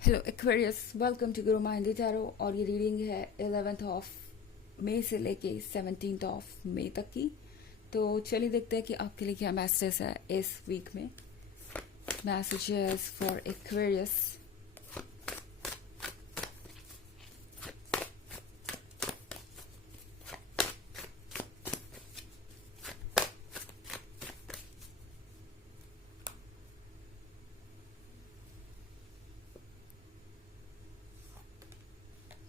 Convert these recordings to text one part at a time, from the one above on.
Hello Aquarius, welcome to Guru माइंडी tarot. और ये reading है 11th ऑफ मई से लेके 17th ऑफ मई तक की। तो चलिए देखते हैं कि आपके लिए क्या मैसेज है इस वीक में। Messages for Aquarius.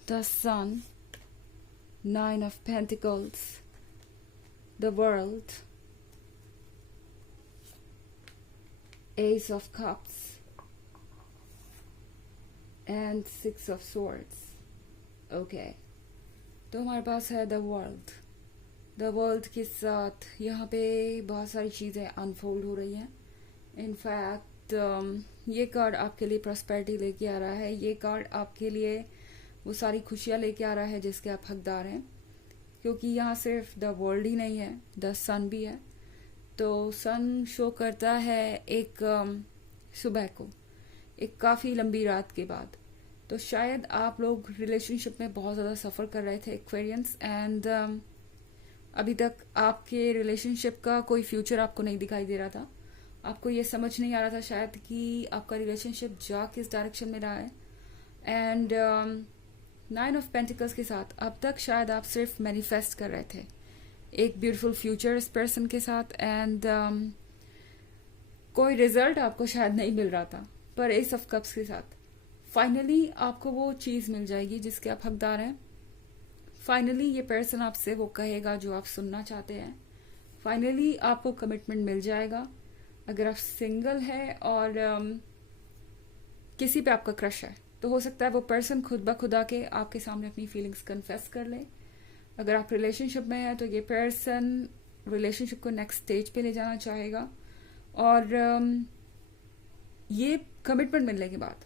The Sun, Nine of Pentacles, the World, Ace of Cups, and Six of Swords. Okay. तो हमारे पास है द वर्ल्ड। द वर्ल्ड के साथ यहाँ पे बहुत सारी चीज़ें अनफोल्ड हो रही हैं। इनफैक्ट ये कार्ड आपके लिए प्रॉस्पेरिटी लेके आ रहा है। ये कार्ड आपके लिए वो सारी खुशियाँ लेके आ रहा है जिसके आप हकदार हैं, क्योंकि यहाँ सिर्फ द वर्ल्ड ही नहीं है, द सन भी है। तो सन शो करता है एक सुबह को, एक काफ़ी लंबी रात के बाद। तो शायद आप लोग रिलेशनशिप में बहुत ज़्यादा सफ़र कर रहे थे एक्वेरियंस, एंड अभी तक आपके रिलेशनशिप का कोई फ्यूचर आपको नहीं दिखाई दे रहा था। आपको ये समझ नहीं आ रहा था शायद कि आपका रिलेशनशिप जा किस डायरेक्शन में रहा है। एंड 9 ऑफ पेंटिकल्स के साथ अब तक शायद आप सिर्फ मैनिफेस्ट कर रहे थे एक ब्यूटीफुल फ्यूचर इस पर्सन के साथ, एंड कोई रिजल्ट आपको शायद नहीं मिल रहा था। पर एस ऑफ कप्स के साथ फाइनली आपको वो चीज़ मिल जाएगी जिसके आप हकदार हैं। फाइनली ये पर्सन आपसे वो कहेगा जो आप सुनना चाहते हैं। फाइनली आपको कमिटमेंट मिल जाएगा। अगर आप सिंगल है और किसी पे आपका क्रश है तो हो सकता है वो पर्सन खुद ब खुद आके आपके सामने अपनी फीलिंग्स कन्फेस कर ले। अगर आप रिलेशनशिप में हैं तो ये पर्सन रिलेशनशिप को नेक्स्ट स्टेज पे ले जाना चाहेगा। और ये कमिटमेंट मिलने के बाद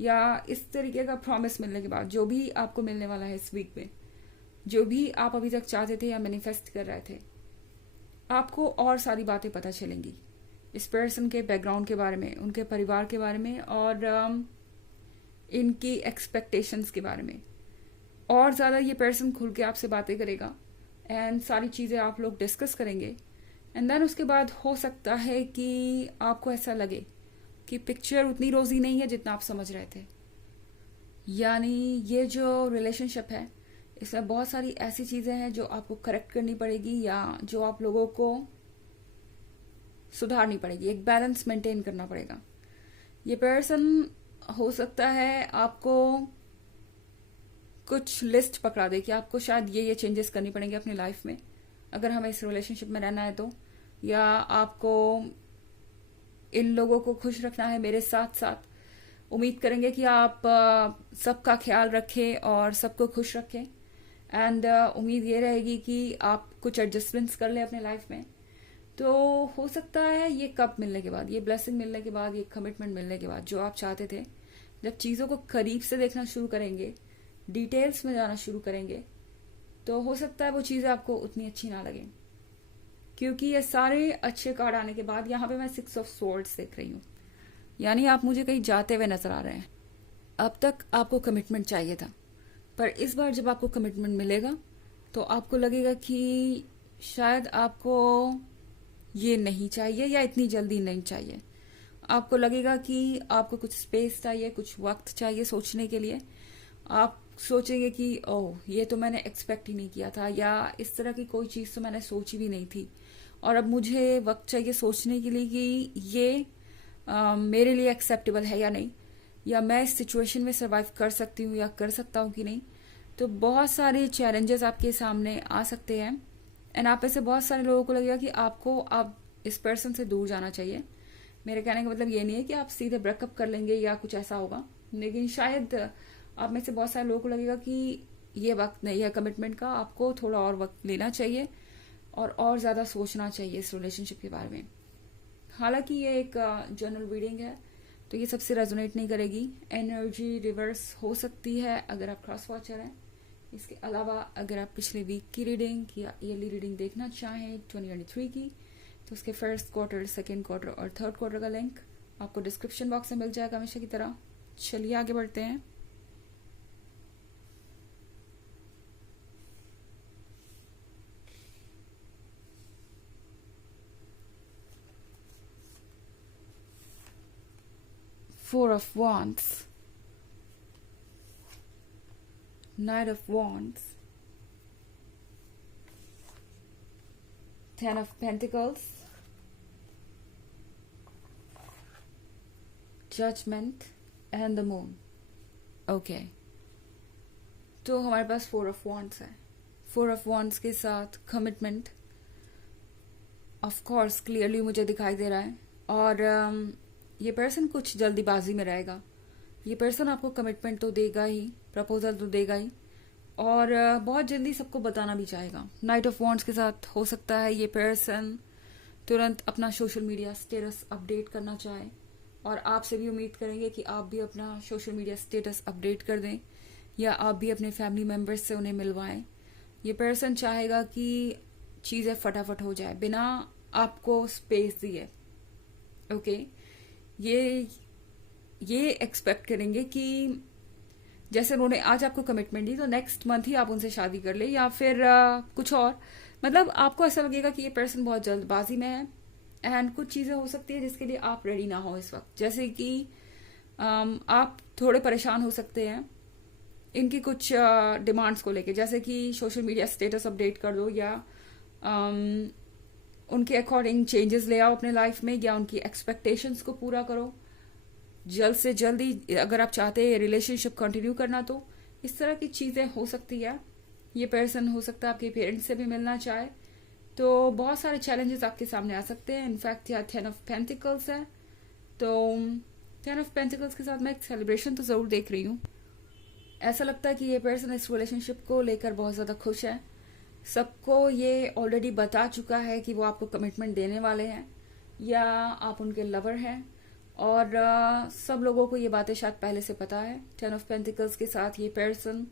या इस तरीके का प्रॉमिस मिलने के बाद जो भी आपको मिलने वाला है इस वीक में, जो भी आप अभी तक चाहते थे या मैनिफेस्ट कर रहे थे, आपको और सारी बातें पता चलेंगी इस पर्सन के बैकग्राउंड के बारे में, उनके परिवार के बारे में और इनकी एक्सपेक्टेशंस के बारे में। और ज़्यादा ये पर्सन खुल के आपसे बातें करेगा एंड सारी चीज़ें आप लोग डिस्कस करेंगे। एंड देन उसके बाद हो सकता है कि आपको ऐसा लगे कि पिक्चर उतनी रोजी नहीं है जितना आप समझ रहे थे। यानी ये जो रिलेशनशिप है इसमें बहुत सारी ऐसी चीज़ें हैं जो आपको करेक्ट करनी पड़ेगी या जो आप लोगों को सुधारनी पड़ेगी, एक बैलेंस मेंटेन करना पड़ेगा। ये पर्सन हो सकता है आपको कुछ लिस्ट पकड़ा दे कि आपको शायद ये चेंजेस करनी पड़ेंगे अपनी लाइफ में अगर हमें इस रिलेशनशिप में रहना है तो, या आपको इन लोगों को खुश रखना है मेरे साथ साथ। उम्मीद करेंगे कि आप सबका ख्याल रखें और सबको खुश रखें। एंड उम्मीद ये रहेगी कि आप कुछ एडजस्टमेंट्स कर लें अपने लाइफ में। तो हो सकता है ये कब मिलने के बाद, ये ब्लेसिंग मिलने के बाद, ये कमिटमेंट मिलने के बाद जो आप चाहते थे, जब चीज़ों को करीब से देखना शुरू करेंगे, डिटेल्स में जाना शुरू करेंगे, तो हो सकता है वो चीज़ें आपको उतनी अच्छी ना लगें। क्योंकि ये सारे अच्छे कार्ड आने के बाद यहाँ पे मैं 6 ऑफ स्वॉर्ड्स देख रही हूँ। यानी आप मुझे कहीं जाते हुए नजर आ रहे हैं। अब तक आपको कमिटमेंट चाहिए था, पर इस बार जब आपको कमिटमेंट मिलेगा तो आपको लगेगा कि शायद आपको ये नहीं चाहिए या इतनी जल्दी नहीं चाहिए। आपको लगेगा कि आपको कुछ स्पेस चाहिए, कुछ वक्त चाहिए सोचने के लिए। आप सोचेंगे कि ओह ये तो मैंने एक्सपेक्ट ही नहीं किया था, या इस तरह की कोई चीज़ तो मैंने सोची भी नहीं थी, और अब मुझे वक्त चाहिए सोचने के लिए कि ये मेरे लिए एक्सेप्टेबल है या नहीं, या मैं इस सिचुएशन में सर्वाइव कर सकती हूँ या कर सकता हूँ कि नहीं। तो बहुत सारे चैलेंजेस आपके सामने आ सकते हैं। एंड आप ऐसे बहुत सारे लोगों को लगेगा कि आपको अब इस पर्सन से दूर जाना चाहिए। मेरे कहने का मतलब ये नहीं है कि आप सीधे ब्रेकअप कर लेंगे या कुछ ऐसा होगा, लेकिन शायद आप में से बहुत सारे लोगों को लगेगा कि ये वक्त नहीं है कमिटमेंट का, आपको थोड़ा और वक्त लेना चाहिए और ज़्यादा सोचना चाहिए इस रिलेशनशिप के बारे में। हालांकि ये एक जनरल रीडिंग है तो ये सबसे रेजोनेट नहीं करेगी। एनर्जी रिवर्स हो सकती है अगर आप क्रॉस वॉचर हैं। इसके अलावा अगर आप पिछले वीक की रीडिंग या ईयरली रीडिंग देखना चाहें 2023 की, तो उसके फर्स्ट क्वार्टर, सेकेंड क्वार्टर और थर्ड क्वार्टर का लिंक आपको डिस्क्रिप्शन बॉक्स में मिल जाएगा हमेशा की तरह। चलिए आगे बढ़ते हैं। Four of Wands, Knight of Wands, Ten of Pentacles, Judgment and the Moon। Okay, तो हमारे पास फोर ऑफ वॉन्ड्स है। फोर ऑफ वॉन्ड्स के साथ कमिटमेंट ऑफ कोर्स क्लियरली मुझे दिखाई दे रहा है। और ये पर्सन कुछ जल्दीबाजी में रहेगा। ये पर्सन आपको कमिटमेंट तो देगा ही, प्रपोजल तो देगा ही, और बहुत जल्दी सबको बताना भी चाहेगा। नाइट ऑफ वॉन्ड्स के साथ हो सकता है ये पर्सन तुरंत अपना सोशल मीडिया स्टेटस अपडेट करना चाहे, और आपसे भी उम्मीद करेंगे कि आप भी अपना सोशल मीडिया स्टेटस अपडेट कर दें, या आप भी अपने फैमिली मेम्बर्स से उन्हें मिलवाएं। ये पर्सन चाहेगा कि चीज़ें फटाफट हो जाए बिना आपको स्पेस दिए। ओके, ये एक्सपेक्ट करेंगे कि जैसे उन्होंने आज आपको कमिटमेंट दी तो नेक्स्ट मंथ ही आप उनसे शादी कर ले, या फिर कुछ और। मतलब आपको ऐसा लगेगा कि ये पर्सन बहुत जल्दबाजी में है, एंड कुछ चीजें हो सकती है जिसके लिए आप रेडी ना हो इस वक्त। जैसे कि आप थोड़े परेशान हो सकते हैं इनकी कुछ डिमांड्स को लेके, जैसे कि सोशल मीडिया स्टेटस अपडेट कर दो, या उनके अकॉर्डिंग चेंजेस ले आओ अपने लाइफ में, या उनकी एक्सपेक्टेशंस को पूरा करो जल्द से जल्दी। अगर आप चाहते हैं रिलेशनशिप कंटिन्यू करना तो इस तरह की चीजें हो सकती है। ये पर्सन हो सकता है आपके पेरेंट्स से भी मिलना चाहे, तो बहुत सारे चैलेंजेस आपके सामने आ सकते हैं। इनफैक्ट यहाँ 10 ऑफ पेंटिकल्स है, तो 10 ऑफ पेंटिकल्स के साथ मैं एक सेलिब्रेशन तो जरूर देख रही हूँ। ऐसा लगता है कि ये पर्सन इस रिलेशनशिप को लेकर बहुत ज्यादा खुश है। सबको ये ऑलरेडी बता चुका है कि वो आपको कमिटमेंट देने वाले हैं, या आप उनके लवर हैं, और सब लोगों को ये बातें शायद पहले से पता है। 10 ऑफ पेंटिकल्स के साथ ये पर्सन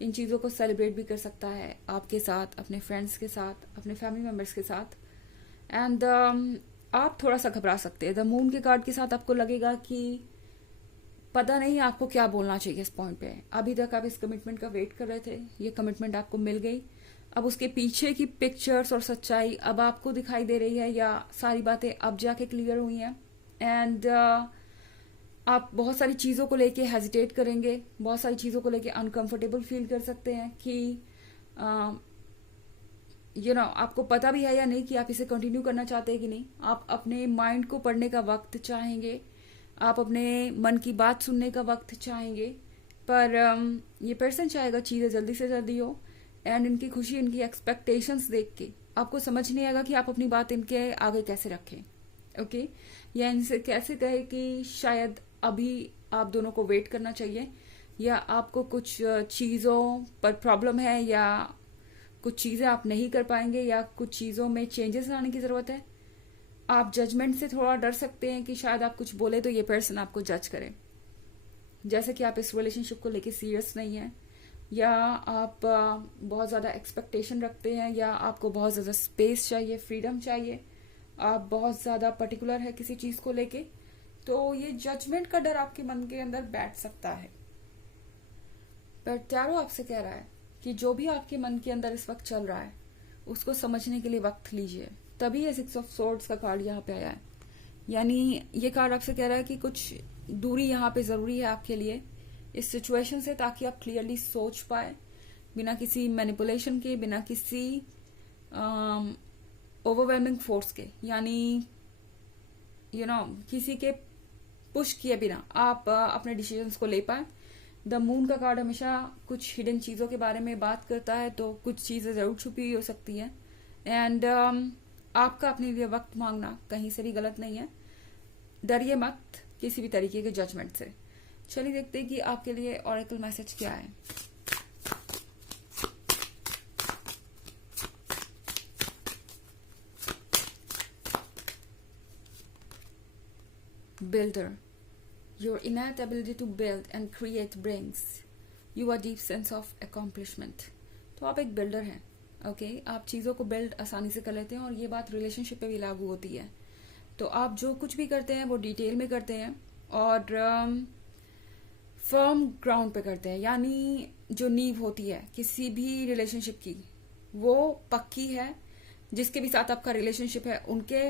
इन चीज़ों को सेलिब्रेट भी कर सकता है आपके साथ, अपने फ्रेंड्स के साथ, अपने फैमिली मेम्बर्स के साथ। एंड आप थोड़ा सा घबरा सकते हैं। द मून के कार्ड के साथ आपको लगेगा कि पता नहीं आपको क्या बोलना चाहिए इस पॉइंट पे। अभी तक आप इस कमिटमेंट का वेट कर रहे थे, ये कमिटमेंट आपको मिल गई। अब उसके पीछे की पिक्चर्स और सच्चाई अब आपको दिखाई दे रही है, या सारी बातें अब जाके क्लियर हुई हैं। एंड आप बहुत सारी चीज़ों को लेके हेजिटेट करेंगे, बहुत सारी चीज़ों को लेके अनकंफर्टेबल फील कर सकते हैं कि आपको पता भी है या नहीं कि आप इसे कंटिन्यू करना चाहते हैं कि नहीं। आप अपने माइंड को पढ़ने का वक्त चाहेंगे, आप अपने मन की बात सुनने का वक्त चाहेंगे, पर ये पर्सन चाहेगा चीज़ें जल्दी से जल्दी हो। एंड इनकी खुशी, इनकी एक्सपेक्टेशंस देख के आपको समझ नहीं आएगा कि आप अपनी बात इनके आगे कैसे रखें। ओके, या इनसे कैसे कहे कि शायद अभी आप दोनों को वेट करना चाहिए, या आपको कुछ चीज़ों पर प्रॉब्लम है, या कुछ चीज़ें आप नहीं कर पाएंगे, या कुछ चीज़ों में चेंजेस लाने की ज़रूरत है। आप जजमेंट से थोड़ा डर सकते हैं कि शायद आप कुछ बोले तो ये पर्सन आपको जज करे, जैसे कि आप इस रिलेशनशिप को लेके सीरियस नहीं है, या आप बहुत ज़्यादा एक्सपेक्टेशन रखते हैं, या आपको बहुत ज़्यादा स्पेस चाहिए, फ्रीडम चाहिए, आप बहुत ज़्यादा पर्टिकुलर है किसी चीज़ को लेके। तो ये जजमेंट का डर आपके मन के अंदर बैठ सकता है। पर टैरो आपसे कह रहा है कि जो भी आपके मन के अंदर इस वक्त चल रहा है उसको समझने के लिए वक्त लीजिए। तभी ये 6 ऑफ सोर्ड्स का कार्ड यहाँ पे आया है। यानी ये कार्ड आपसे कह रहा है कि कुछ दूरी यहाँ पे जरूरी है आपके लिए इस सिचुएशन से, ताकि आप क्लियरली सोच पाए बिना किसी मैनिपुलेशन के, बिना किसी ओवरवेलमिंग फोर्स के, यानी किसी के पुश किए बिना आप अपने डिसीजंस को ले पाए। द मून का कार्ड हमेशा कुछ हिडन चीजों के बारे में बात करता है, तो कुछ चीजें जरूर छुपी हुई हो सकती हैं। एंड आपका अपने लिए वक्त मांगना कहीं से भी गलत नहीं है। डरिए मत किसी भी तरीके के जजमेंट से। चलिए देखते हैं कि आपके लिए ऑरेकल मैसेज क्या है। Builder, your innate ability to build and create brings you a deep sense of accomplishment। तो आप एक बिल्डर हैं, ओके आप चीज़ों को बिल्ड आसानी से कर लेते हैं, और ये बात रिलेशनशिप पे भी लागू होती है। तो आप जो कुछ भी करते हैं वो डिटेल में करते हैं, और फर्म ग्राउंड पे करते हैं, यानी जो नींव होती है किसी भी रिलेशनशिप की वो पक्की है। जिसके भी साथ आपका रिलेशनशिप है उनके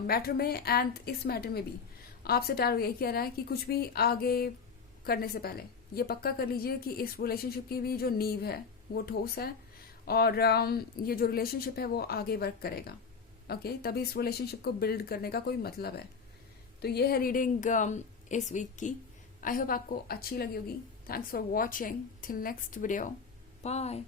मैटर में एंड इस मैटर में भी आपसे टैरो यही कह रहा है कि कुछ भी आगे करने से पहले ये पक्का कर लीजिए कि इस रिलेशनशिप की भी जो नींव है वो ठोस है और ये जो रिलेशनशिप है वो आगे वर्क करेगा। ओके, तभी इस रिलेशनशिप को बिल्ड करने का कोई मतलब है। तो ये है रीडिंग इस वीक की। आई होप आपको अच्छी लगी होगी। Thanks for watching. Till next video, bye.